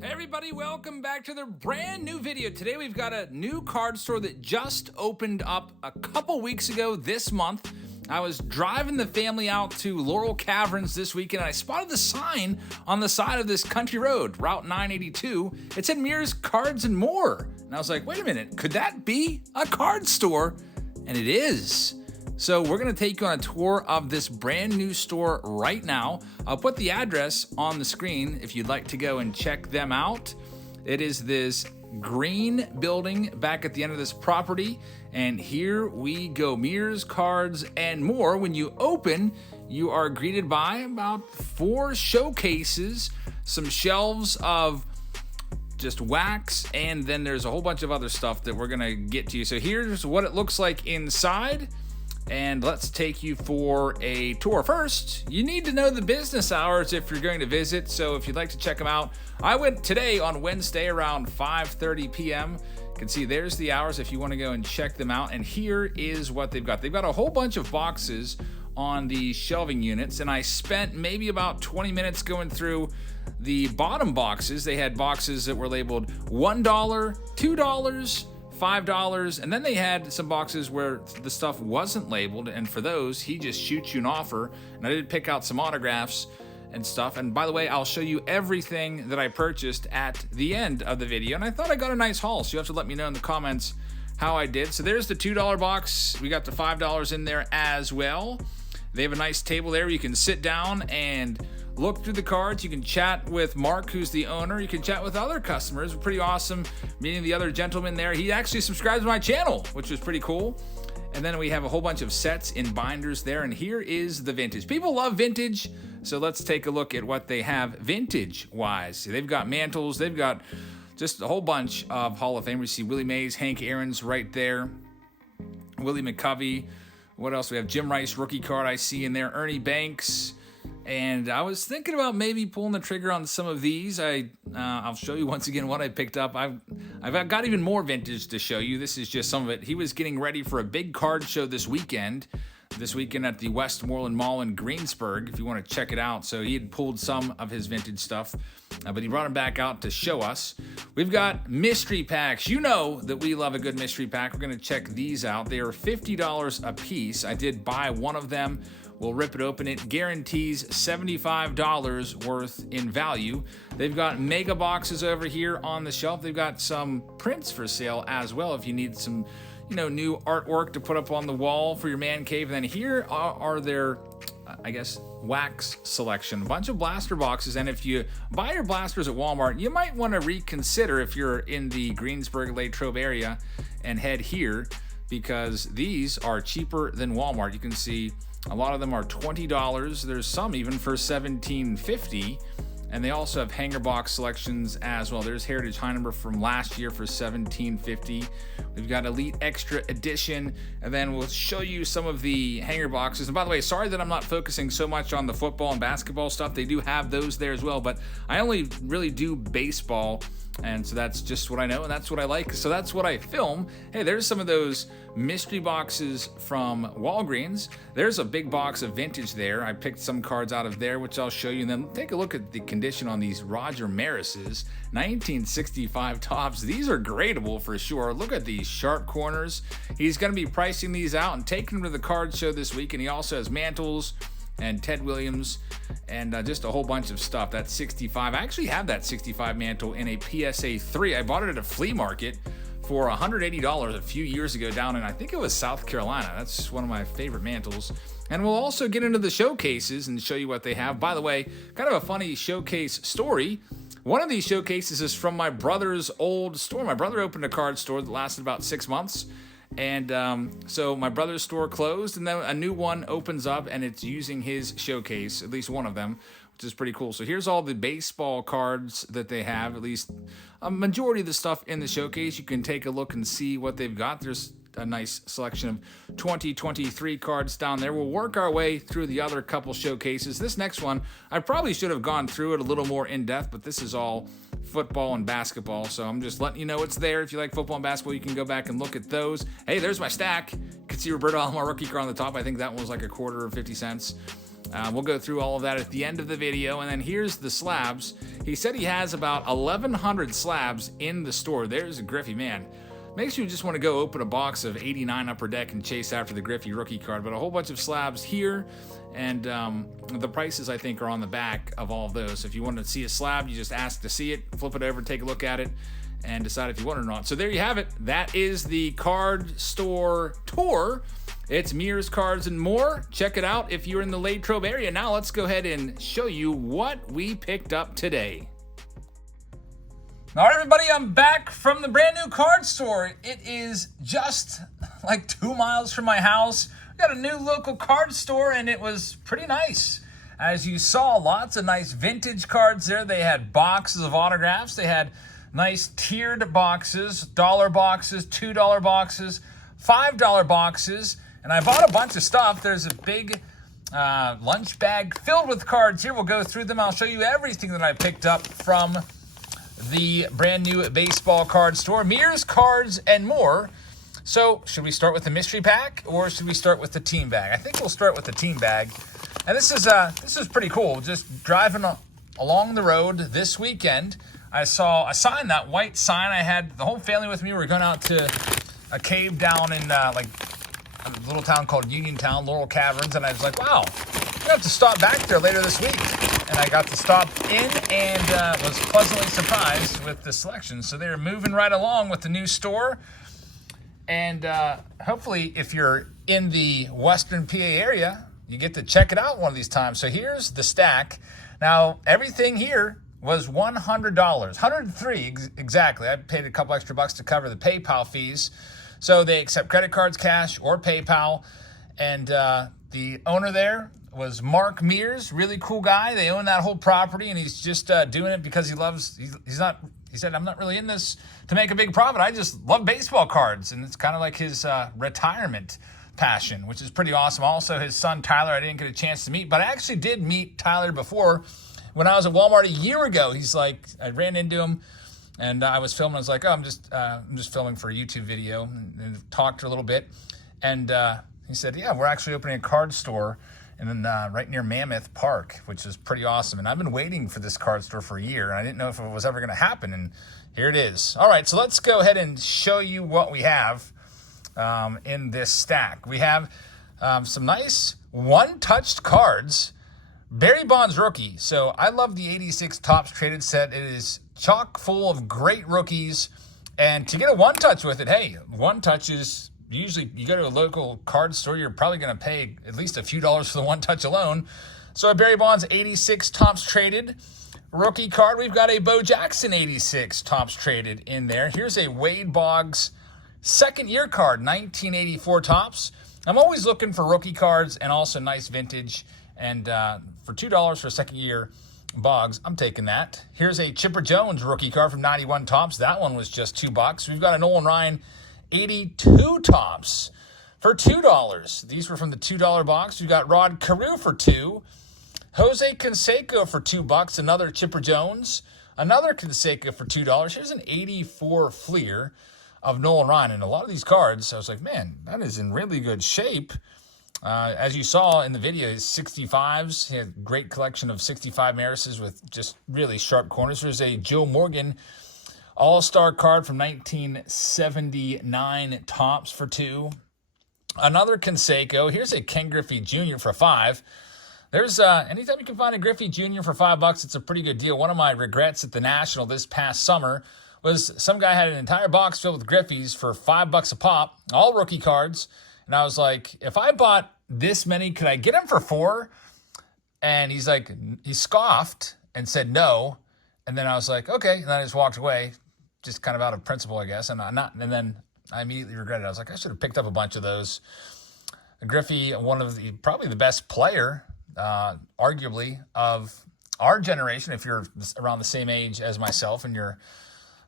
Hey everybody, welcome back to the brand new video. Today we've got a new card store that just opened up a couple weeks ago this month. I was driving the family out to Laurel Caverns this weekend and I spotted the sign on the side of this country road, Route 982. It said Mears Cards and More. And I was like, wait a minute, could that be a card store? And it is. So we're gonna take you on a tour of this brand new store right now. I'll put the address on the screen if you'd like to go and check them out. It is this green building back at the end of this property. And here we go, Mears Cards and More. When you open, you are greeted by about 4 showcases, some shelves of just wax, and then there's a whole bunch of other stuff that we're gonna get to you. So here's what it looks like inside. And let's take you for a tour. First, you need to know the business hours if you're going to visit, so if you'd like to check them out. I went today on Wednesday around 5:30 p.m. You can see there's the hours if you want to go and check them out. And here is what they've got. They've got a whole bunch of boxes on the shelving units, and I spent maybe about 20 minutes going through the bottom boxes. They had boxes that were labeled $1, $2, $5, and then they had some boxes where the stuff wasn't labeled, and for those, he just shoots you an offer. And I did pick out some autographs and stuff. And by the way, I'll show you everything that I purchased at the end of the video. And I thought I got a nice haul, so you have to let me know in the comments how I did. So there's the $2 box. We got the $5 in there as well. They have a nice table there where you can sit down and look through the cards. You can chat with Mark, who's the owner. You can chat with other customers. Pretty awesome meeting the other gentleman there. He actually subscribes to my channel, which was pretty cool. And then we have a whole bunch of sets in binders there. And here is the vintage. People love vintage, so let's take a look at what they have vintage-wise. They've got mantles. They've got just a whole bunch of Hall of Famers. You see Willie Mays, Hank Aaron's right there, Willie McCovey. What else? We have Jim Rice rookie card I see in there, Ernie Banks. And I was thinking about maybe pulling the trigger on some of these. I'll show you once again what I picked up. I've got even more vintage to show you. This is just some of it. He was getting ready for a big card show this weekend at the Westmoreland Mall in Greensburg, if you want to check it out. So he had pulled some of his vintage stuff, but he brought them back out to show us. We've got mystery packs. You know that we love a good mystery pack. We're going to check these out. They are $50 a piece. I did buy one of them. We'll rip it open. It guarantees $75 worth in value. They've got mega boxes over here on the shelf. They've got some prints for sale as well if you need some, new artwork to put up on the wall for your man cave. And then here are their, wax selection. A bunch of blaster boxes. And if you buy your blasters at Walmart, you might want to reconsider if you're in the Greensburg, Latrobe area and head here, because these are cheaper than Walmart. You can see a lot of them are $20. There's some even for $17.50. And they also have hanger box selections as well. There's Heritage High Number from last year for $17.50. We've got Elite Extra Edition. And then we'll show you some of the hanger boxes. And by the way, sorry that I'm not focusing so much on the football and basketball stuff. They do have those there as well. But I only really do baseball. And so that's just what I know, and that's what I like. So that's what I film. Hey, there's some of those mystery boxes from Walgreens. There's a big box of vintage there. I picked some cards out of there, which I'll show you. And then take a look at the condition on these Roger Marises, 1965 tops. These are gradable for sure. Look at these sharp corners. He's going to be pricing these out and taking them to the card show this week. And he also has mantles and Ted Williams, and just a whole bunch of stuff. That's 65. I actually have that 65 mantle in a PSA 3. I bought it at a flea market for $180 a few years ago down in, I think it was South Carolina. That's one of my favorite mantles. And we'll also get into the showcases and show you what they have. By the way, kind of a funny showcase story. One of these showcases is from my brother's old store. My brother opened a card store that lasted about 6 months. And so my brother's store closed, and then a new one opens up, and it's using his showcase, at least one of them, which is pretty cool. So here's all the baseball cards that they have, at least a majority of the stuff in the showcase. You can take a look and see what they've got. There's a nice selection of 2023 cards down there. We'll work our way through the other couple showcases. This next one, I probably should have gone through it a little more in depth, but this is all football and basketball, so I'm just letting you know it's there. If you like football and basketball, you can go back and look at those. Hey, there's my stack. You can see Roberto Alomar rookie card on the top. I think that one was like a quarter or 50 cents. We'll go through all of that at the end of the video. And then here's the slabs. He said he has about 1,100 slabs in the store. There's a Griffey, man. Makes you just want to go open a box of 89 Upper Deck and chase after the Griffey rookie card. But a whole bunch of slabs here, and the prices, I think, are on the back of all of those. So if you want to see a slab, you just ask to see it, flip it over, take a look at it, and decide if you want it or not. So there you have it. That is the card store tour. It's Mears Cards and More. Check it out if you're in the Latrobe area. Now let's go ahead and show you what we picked up today. All right, everybody, I'm back from the brand new card store. It is just like 2 miles from my house. We got a new local card store, and it was pretty nice. As you saw, lots of nice vintage cards there. They had boxes of autographs. They had nice tiered boxes, $1 boxes, $2 boxes, $5 boxes, and I bought a bunch of stuff. There's a big lunch bag filled with cards here. We'll go through them. I'll show you everything that I picked up from the brand new baseball card store, Mears Cards and More. So should we start with the mystery pack or should we start with the team bag? I think we'll start with the team bag. And this is pretty cool. Just driving along the road this weekend, I saw a sign, that white sign. I had the whole family with me. We were going out to a cave down in like a little town called Uniontown, Laurel Caverns, and I was like, wow, I have to stop back there later this week. And I got to stop in and was pleasantly surprised with the selection. So they're moving right along with the new store. And hopefully, if you're in the Western PA area, you get to check it out one of these times. So here's the stack. Now, everything here was $100, $103 exactly. I paid a couple extra bucks to cover the PayPal fees. So they accept credit cards, cash, or PayPal. And the owner there was Mark Mears, really cool guy. They own that whole property, and he's just doing it because he said, I'm not really in this to make a big profit. I just love baseball cards, and it's kind of like his retirement passion, which is pretty awesome. Also, his son, Tyler, I didn't get a chance to meet, but I actually did meet Tyler before when I was at Walmart a year ago. He's like, I ran into him, and I was filming. I was like, oh, I'm just filming for a YouTube video, and talked a little bit. And he said, yeah, we're actually opening a card store and then right near Mammoth Park, which is pretty awesome. And I've been waiting for this card store for a year, and I didn't know if it was ever going to happen, and here it is. All right, so let's go ahead and show you what we have in this stack. We have some nice one-touched cards. Barry Bonds rookie. So I love the 86 Topps Traded set. It is chock full of great rookies, and to get a one-touch with it, hey, one-touch is... Usually, you go to a local card store, you're probably going to pay at least a few dollars for the one touch alone. So a Barry Bonds 86 Topps Traded rookie card. We've got a Bo Jackson 86 Topps Traded in there. Here's a Wade Boggs second year card, 1984 Topps. I'm always looking for rookie cards and also nice vintage. And for $2 for a second year Boggs, I'm taking that. Here's a Chipper Jones rookie card from 91 Topps. That one was just $2. We've got a Nolan Ryan 82 Topps for $2. These were from the $2 box. We got Rod Carew for $2. Jose Canseco for $2. Another Chipper Jones. Another Canseco for $2. Here's an 84 Fleer of Nolan Ryan. And a lot of these cards, I was like, man, that is in really good shape. As you saw in the video, his 65s. He had a great collection of 65 Marises with just really sharp corners. There's a Joe Morgan All-Star card from 1979 Topps for $2. Another Canseco. Here's a Ken Griffey Jr. for $5. There's anytime you can find a Griffey Jr. for $5, it's a pretty good deal. One of my regrets at the National this past summer was some guy had an entire box filled with Griffeys for $5 a pop, all rookie cards. And I was like, if I bought this many, could I get them for $4? And he's like, he scoffed and said no. And then I was like, okay. And then I just walked away. Just kind of out of principle, I guess. And then I immediately regretted it. I was like, I should have picked up a bunch of those. Griffey, probably the best player, arguably, of our generation, if you're around the same age as myself in your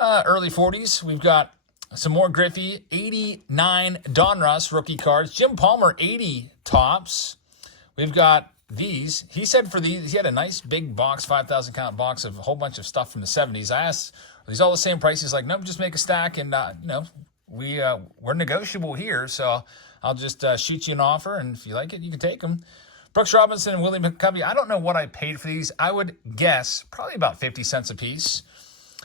early 40s. We've got some more Griffey, 89 Donruss rookie cards. Jim Palmer, 80 Topps. We've got these. He said for these, he had a nice big box, 5,000 count box of a whole bunch of stuff from the 70s. I asked, are these all the same price? He's like, nope, just make a stack, and we're negotiable here, so I'll just shoot you an offer, and if you like it, you can take them. Brooks Robinson and Willie McCovey. I don't know what I paid for these. I would guess probably about 50 cents a piece.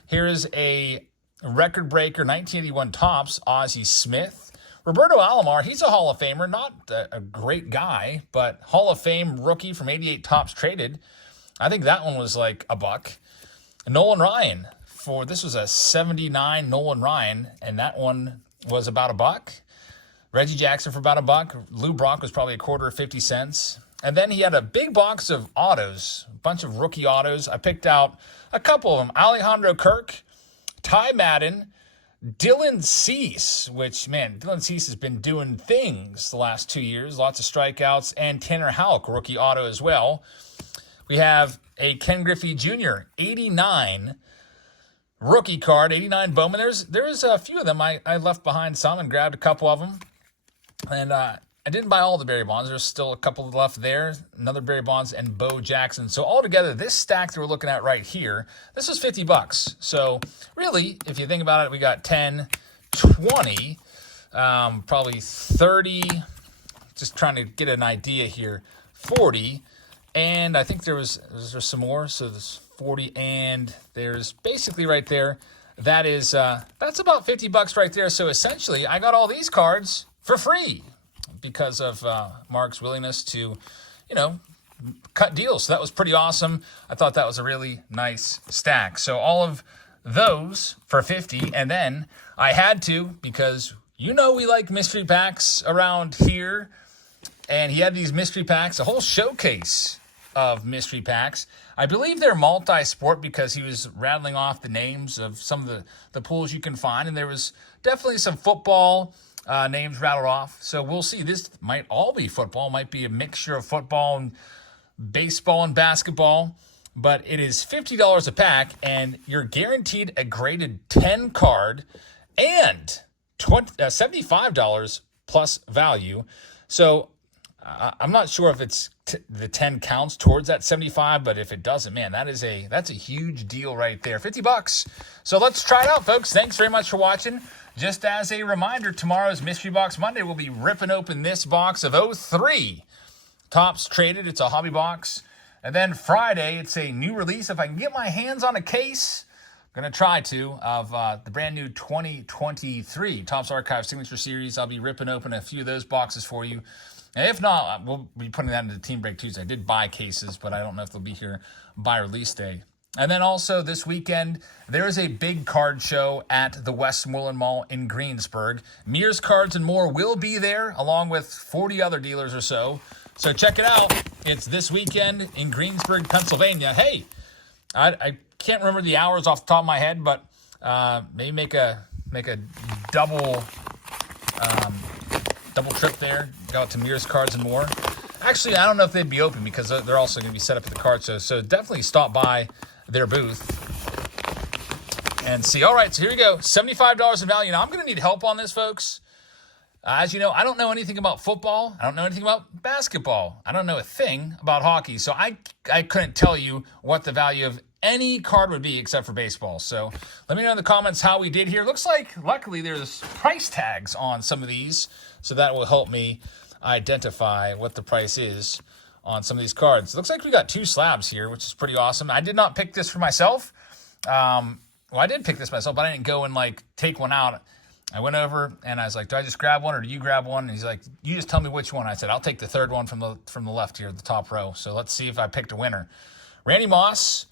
Here is a record breaker, 1981 Topps, Ozzie Smith. Roberto Alomar, he's a Hall of Famer, not a great guy, but Hall of Fame rookie from 88 Topps traded. I think that one was like $1. Nolan Ryan, this was a 79 Nolan Ryan, and that one was about $1. Reggie Jackson for about $1. Lou Brock was probably a quarter, 50 cents. And then he had a big box of autos, a bunch of rookie autos. I picked out a couple of them. Alejandro Kirk, Ty Madden, Dylan Cease, which, man, Dylan Cease has been doing things the last 2 years. Lots of strikeouts. And Tanner Houck, rookie auto as well. We have a Ken Griffey Jr., 89 rookie card, 89 Bowman. There's a few of them. I left behind some and grabbed a couple of them. And I didn't buy all the Barry Bonds. There's still a couple left there. Another Barry Bonds and Bo Jackson. So altogether, this stack that we're looking at right here, this was $50. So really, if you think about it, we got 10, 20, probably 30, just trying to get an idea here, 40, and I think there's some more. So there's 40, and there's basically right there, that's about $50 right there. So essentially, I got all these cards for free, because of Mark's willingness to, cut deals. So that was pretty awesome. I thought that was a really nice stack. So all of those for 50, and then I had to, because we like mystery packs around here, and he had these mystery packs, a whole showcase of mystery packs. I believe they're multi-sport, because he was rattling off the names of some of the pools you can find, and there was definitely some football names rattled off. So we'll see. This might all be football. Might be a mixture of football and baseball and basketball. But it is $50 a pack, and you're guaranteed a graded 10 card and $75 plus value. So I'm not sure if it's the 10 counts towards that 75, but if it doesn't, man, that's a huge deal right there. $50. So let's try it out, folks. Thanks very much for watching. Just as a reminder, tomorrow's Mystery Box Monday, we'll be ripping open this box of 03 Topps traded. It's a hobby box. And then Friday, it's a new release. If I can get my hands on a case, I'm going to try to, of the brand new 2023 Topps Archive Signature Series. I'll be ripping open a few of those boxes for you. And if not, we'll be putting that into Team Break Tuesday. I did buy cases, but I don't know if they'll be here by release day. And then also this weekend, there is a big card show at the Westmoreland Mall in Greensburg. Mears Cards and More will be there, along with 40 other dealers or so. So check it out. It's this weekend in Greensburg, Pennsylvania. Hey, I can't remember the hours off the top of my head, but maybe make a double trip there. Go out to Mears Cards and More. Actually, I don't know if they'd be open, because they're also going to be set up at the card show. So definitely stop by their booth and see. All right, so here we go. $75 in value. Now, I'm going to need help on this, folks. As you know, I don't know anything about football. I don't know anything about basketball. I don't know a thing about hockey. So I couldn't tell you what the value of any card would be except for baseball. So let me know in the comments how we did here. Looks like, luckily, there's price tags on some of these, so that will help me identify what the price is on some of these cards. It looks like we got 2 slabs here, which is pretty awesome. I did not pick this for myself. Well, I did pick this myself, but I didn't go and take one out. I went over and I was like, do I just grab one or do you grab one? And he's like, you just tell me which one. I said, I'll take the third one from the left here, the top row. So let's see if I picked a winner. Randy Moss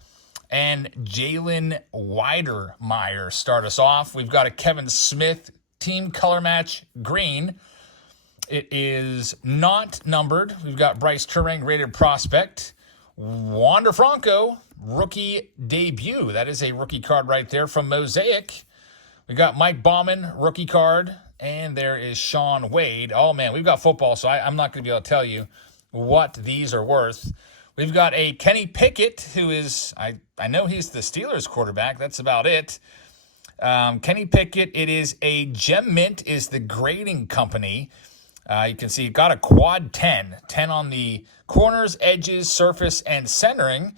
and Jalen Weidermeyer start us off. We've got a Kevin Smith team color match green. It is not numbered. We've got Bryce Turing, rated prospect. Wander Franco, rookie debut. That is a rookie card right there from Mosaic. We got Mike Bauman, rookie card. And there is Sean Wade. Oh, man, we've got football, so I'm not going to be able to tell you what these are worth. We've got a Kenny Pickett, who is, I know he's the Steelers quarterback. That's about it. Kenny Pickett, it is a Gem Mint, is the grading company. You can see it got a quad 10 on the corners, edges, surface, and centering.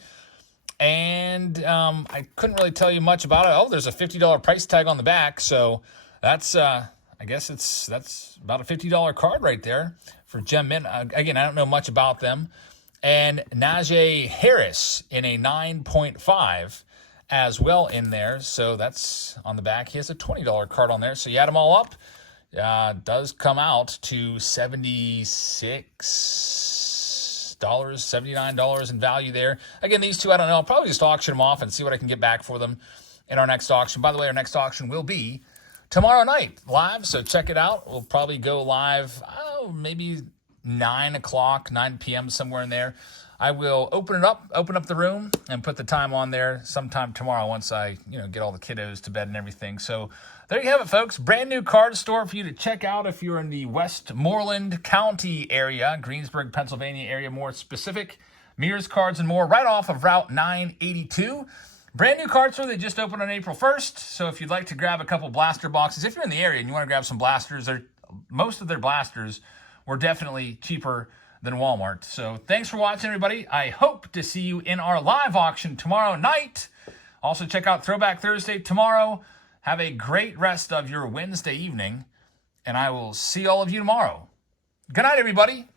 And I couldn't really tell you much about it. Oh, there's a $50 price tag on the back. So that's, I guess that's about a $50 card right there. for Gem Mint. Again, I don't know much about them. And Najee Harris in a 9.5 as well in there. So that's on the back. He has a $20 card on there. So you add them all up, does come out to $76, $79 in value there. Again, these two, I don't know. I'll probably just auction them off and see what I can get back for them in our next auction. By the way, our next auction will be tomorrow night live, so check it out. We'll probably go live, maybe 9 p.m., somewhere in there. I will open up the room and put the time on there sometime tomorrow once I, get all the kiddos to bed and everything. So there you have it, folks. Brand new card store for you to check out if you're in the Westmoreland County area, Greensburg, Pennsylvania area, more specific. Mears Cards and More, right off of Route 982. Brand new card store that just opened on April 1st. So if you'd like to grab a couple blaster boxes, if you're in the area and you want to grab some blasters, most of their blasters were definitely cheaper than Walmart. So thanks for watching, everybody. I hope to see you in our live auction tomorrow night. Also, check out Throwback Thursday tomorrow. Have a great rest of your Wednesday evening, and I will see all of you tomorrow. Good night, everybody.